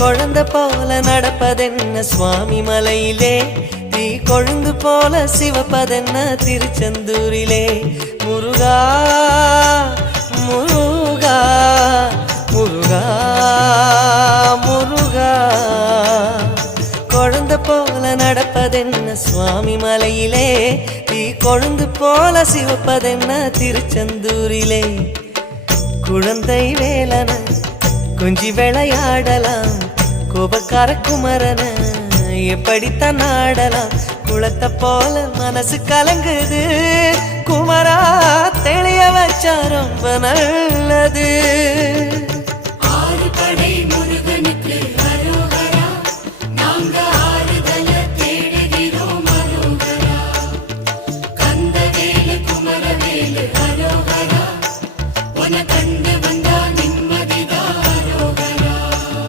குழந்தை போல நடப்பதென்ன சுவாமி மலையிலே, தீ கொழுந்து போல சிவப்பதென்ன திருச்செந்தூரிலே. முருகா முருகா முருகா முருகா, குழந்தை போல நடப்பதென்ன சுவாமி மலையிலே, தீ கொழுந்து போல சிவப்பதென்ன திருச்செந்தூரிலே. குழந்தை வேலன கொஞ்சி விளையாடலாம், கோபக்கார குமரன எப்படித்தான் ஆடலாம். குளத்தை போல மனசு கலங்குது, குமரா தெளிய வச்சா ரொம்ப நல்லது.